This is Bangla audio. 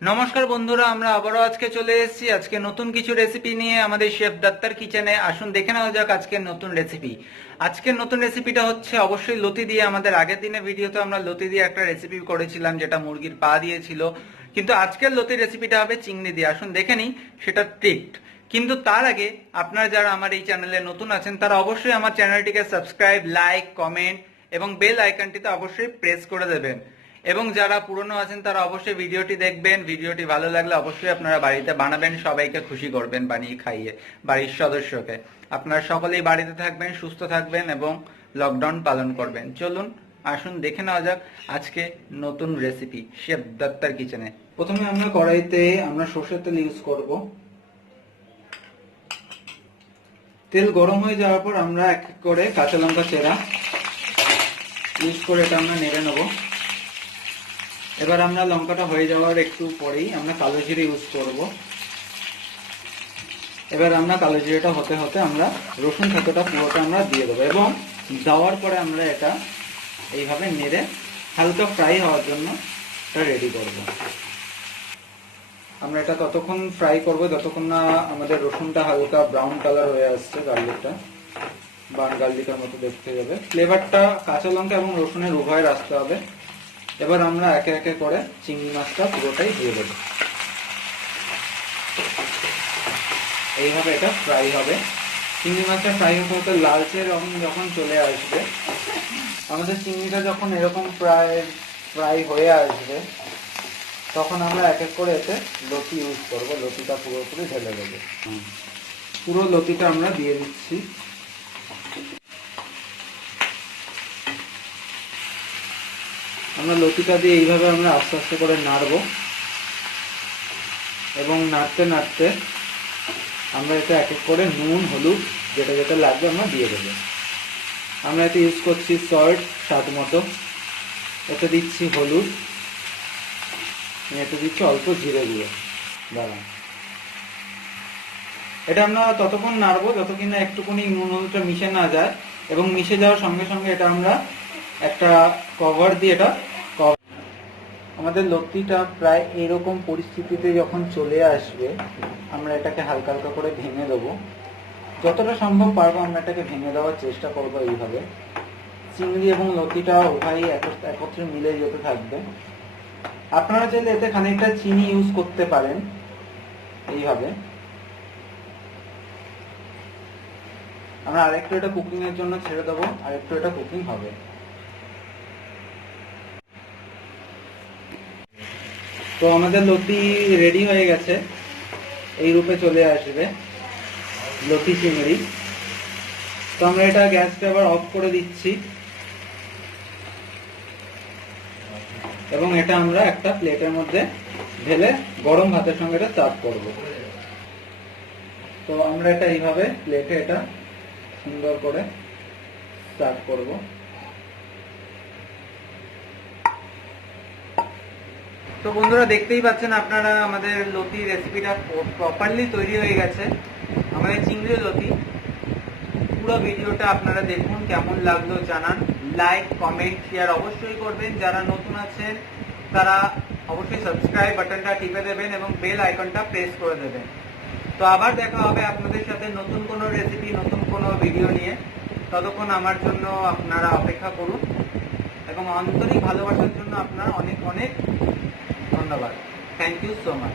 নমস্কার বন্ধুরা, আমরা আবারও আজকে চলে এসেছি আজকে নতুন কিছু রেসিপি নিয়ে আমাদের শেফ দত্তার কিচেনে। আসুন দেখে নেওয়া যাক আজকের নতুন রেসিপি। আজকের নতুন রেসিপিটা হচ্ছে অবশ্যই লতি দিয়ে। আমাদের আগের দিনের ভিডিওতে আমরা লতি দিয়ে একটা রেসিপি করেছিলাম যেটা মুরগির পা দিয়েছিল, কিন্তু আজকের লতির রেসিপিটা হবে চিংড়ি দিয়ে। আসুন দেখে নিই সেটা ট্রিকড। কিন্তু তার আগে আপনারা যারা আমার এই চ্যানেলে নতুন আছেন তারা অবশ্যই আমার চ্যানেলটিকে সাবস্ক্রাইব, লাইক, কমেন্ট এবং বেল আইকনটিতে অবশ্যই প্রেস করে দেবেন। এবং যারা পুরনো আছেন তারা অবশ্যই ভিডিওটি দেখবেন। ভিডিওটি ভালো লাগলে অবশ্যই আপনারা বাড়িতে বানাবেন, সবাইকে খুশি করবেন বানিয়ে খাইয়ে, বাড়ির সদস্যকে। আপনারা সকলেই বাড়িতে থাকবেন, সুস্থ থাকবেন এবং লকডাউন পালন করবেন। চলুন আসুন দেখে নেওয়া যাক আজকে নতুন রেসিপি শেফ দত্তার কিচেনে। প্রথমে আমরা কড়াইতে সর্ষের তেল ইউজ করব। তেল গরম হয়ে যাওয়ার পর আমরা এক এক করে কাঁচা লঙ্কা চেরা ইউজ করে এটা আমরা নেড়ে নেবো। এবার আমরা লঙ্কাটা হয়ে যাওয়ার একটু পরেই আমরা কালো জিরে ইউজ করব। এবার আমরা কালো জিরেটা হতে হতে আমরা রসুন থেতোটা পুরোটা আমরা দিয়ে দেবো এবং দেওয়ার পরে আমরা এটা এইভাবে নেড়ে হালকা ফ্রাই হওয়ার জন্য এটা রেডি করব। আমরা এটা ততক্ষণ ফ্রাই করব যতক্ষণ না আমাদের রসুনটা হালকা ব্রাউন কালার হয়ে আসছে, গার্লিকটা বার্ন গার্লিকের মতো দেখতে যাবে। ফ্লেভারটা কাঁচা লঙ্কা এবং রসুনের উভয়ের আসতে হবে। এবার আমরা একে একে করে চিংড়ি মাছটা পুরোটাই দিয়ে দেবো। এইভাবে এটা ফ্রাই হবে। চিংড়ি মাছটা ফ্রাই হতে হতে লালচে রং যখন চলে আসবে, আমাদের চিংড়িটা যখন এরকম প্রায় ফ্রাই হয়ে আসবে, তখন আমরা এক এক করে এতে লতি ইউজ করব। লতিটা পুরোপুরি ঢেলে দেবো। পুরো লতিটা আমরা দিয়ে দিচ্ছি। আমরা লতিটা দিয়ে এইভাবে আমরা আস্তে আস্তে করে নাড়বো এবং নাড়তে নাড়তে আমরা এতে এক এক করে নুন, হলুদ যেটা যেটা লাগবে আমরা দিয়ে দেবো। আমরা এতে ইউজ করছি সল্ট স্বাদ মতো, এতে দিচ্ছি হলুদ, এতে দিচ্ছি অল্প জিরে দিয়ে দাঁড়ান। এটা আমরা ততক্ষণ নাড়বো যতক্ষণ না একটুখানি নুন হলুদটা মিশে না যায়, এবং মিশে যাওয়ার সঙ্গে সঙ্গে এটা আমরা একটা কভার দিয়ে এটা আমাদের লতিটা প্রায় এরকম পরিস্থিতিতে যখন চলে আসবে, আমরা এটাকে হালকা হালকা করে ভেঙে দেবো। যতটা সম্ভব পারবো আমরা এটাকে ভেঙে দেওয়ার চেষ্টা করবো। এইভাবে চিংড়ি এবং লতিটা উভয়ই একত্রে মিলে যেতে থাকবে। আপনারা চাইলে এতে খানিকটা চিনি ইউজ করতে পারেন। এইভাবে আমরা আরেকটু এটা কুকিং এর জন্য ছেড়ে দেবো, আরেকটু এটা কুকিং হবে। তো আমাদের লতি রেডি হয়ে গেছে, এই রূপে চলে আসবে লতি চিংড়ি। তো আমরা এটা গ্যাসটা আবার অফ করে দিচ্ছি এবং এটা আমরা একটা প্লেটের মধ্যে ঢেলে গরম ভাতের সঙ্গে এটা সার্ভ করব। তো আমরা এটা এইভাবে প্লেটে এটা সুন্দর করে সার্ভ করব। তো বন্ধুরা দেখতেই পাচ্ছেন আপনারা আমাদের লতি রেসিপিটা প্রপারলি তৈরি হয়ে গেছে, আমাদের চিংড়ি লতি। পুরো ভিডিওটা আপনারা দেখুন, কেমন লাগলো জানান। লাইক, কমেন্ট, শেয়ার অবশ্যই করবেন। যারা নতুন আছেন তারা অবশ্যই সাবস্ক্রাইব বাটনটা টিপে দেবেন এবং বেল আইকনটা প্রেস করে দেবেন। তো আবার দেখা হবে আপনাদের সাথে নতুন কোনো রেসিপি, নতুন কোনো ভিডিও নিয়ে। ততক্ষণ আমার জন্য আপনারা অপেক্ষা করুন এবং আন্তরিক ভালোবাসার জন্য আপনার অনেক অনেক ধন্যবাদ। Thank you so much.